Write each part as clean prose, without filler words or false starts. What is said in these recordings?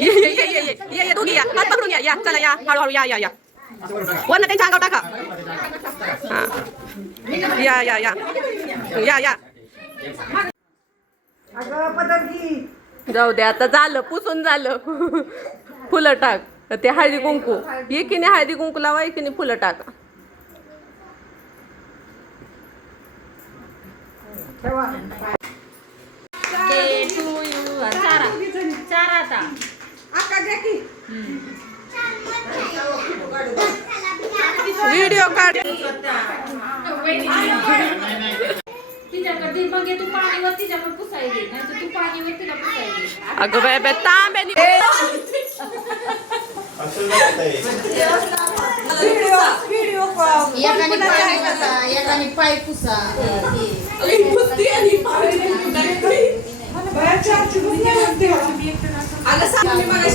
ये दोघी या हात पकडून या चला या हळूहळू या वरनं त्यांच्या अंगावर टाका या जाऊ दे आता झालं पुसून झालं फुलं टाक ते हळदी कुंकू एकीने हळदी कुंकू लावा एकीने फुलं टाका व्हिडिओ काढ तिच्याकडे मग तू पाणीवर तिच्याकडे पुसायली नाही तर तू पाणीवर तिला पुसायली अगं बाय तांब्यानी एकाने पाय पुसा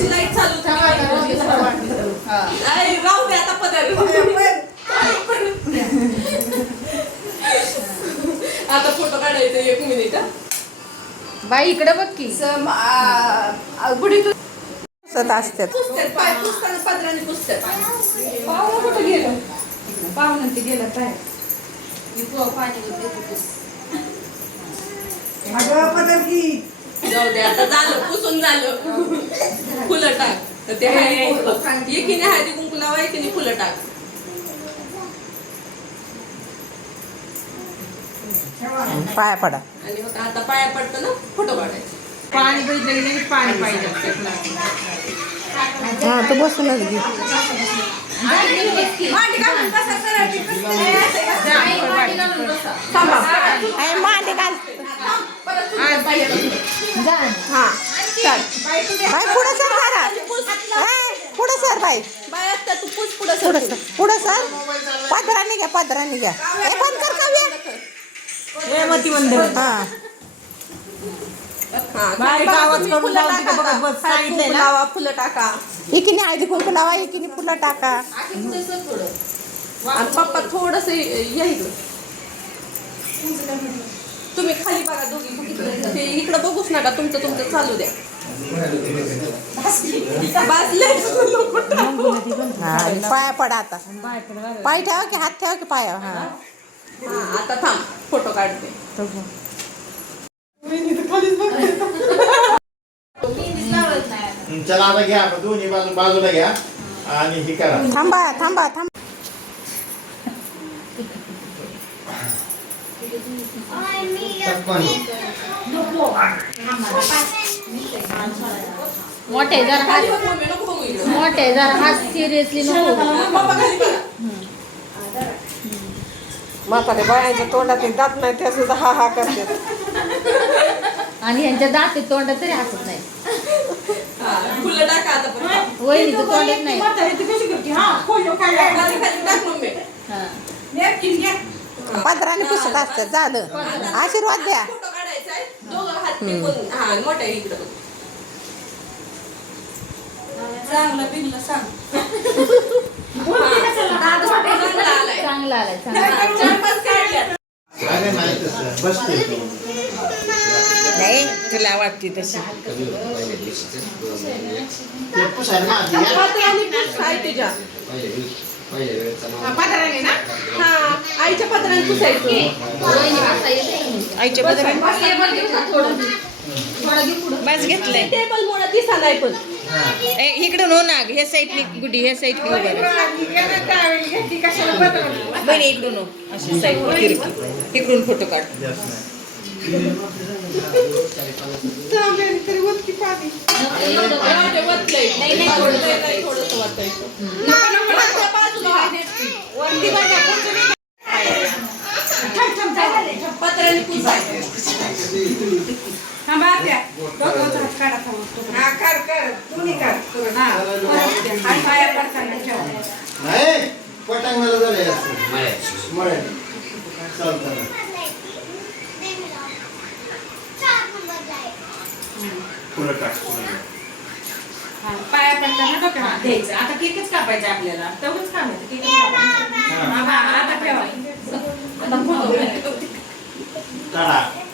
लाईट चालू आता फोटो काढायचं 1 मिनिट बाई इकडे बघ की गुढी पुसत असतात पाय पुसताना पदराने पुसतात पाहुणं कुठं गेलं पाहुणं ते गेलं पाय जाऊ दे आता झालं पुसून झालं फुलं टाक तर ते एकीने हळदी कुंकू लावा एकीने फुलं टाक पाया पडा आणि मग आता पाया पडतं ना फोटो काढायचे पाणी बघितलं पाणी पाहिजे हा तू बसूनच घे मांडी घाल हा चल बाय पुढं सर जरा पुढं सर बाय तू पुस पुढं पुढं सर पदराने घ्या हे बंद कर काव्या फुलं टाका एकीने हळदी कुंकू लावा एकीने फुलं टाका आणि पप्पा थोडस यायचं तुम्ही खाली बघा दोघी ते इकडं बघूच नका तुमचं चालू द्या पाया पडा आता पाय ठेवा की हात ठेवा की पाया हा आता थांब फोटो काढते चला आता घ्या दोन्ही बाजूला घ्या आणि हे करा थांबा मोठे जरा हात सिरियसली नको म्हातारे बायांच्या तोंडात दात नाही त्या सुद्धा हा करतात आणि यांच्या दात तोंडात तरी हसत नाही फुलं टाका आता वहिनीचं तोंडात नाही पदराने पुसत असतात झालं आशीर्वाद द्या फोटो काढायचा दोघं हात टेकून मोठ्या इकडं चांगलं बिगलं सांग चांगला आलाय नाही तुला वाटते तशी पदराने ना हा आईच्या पदराने पुसायचं आईच्या पदराने बस घेतलंय टेबल मुळे दिसा नाही पण इकडून हो ना हे साईडने गुडी हे साईडने उभं बरं इकडून हो अशी साईड इकडून फोटो काढ पत्राने पटांग मला झालंय मळे चालतं पाया पडताना डोक्यात द्यायचं. आता केकच कापायचं आपल्याला तेवढंच कापायचं केकच कापायचं आता ठेवा काढा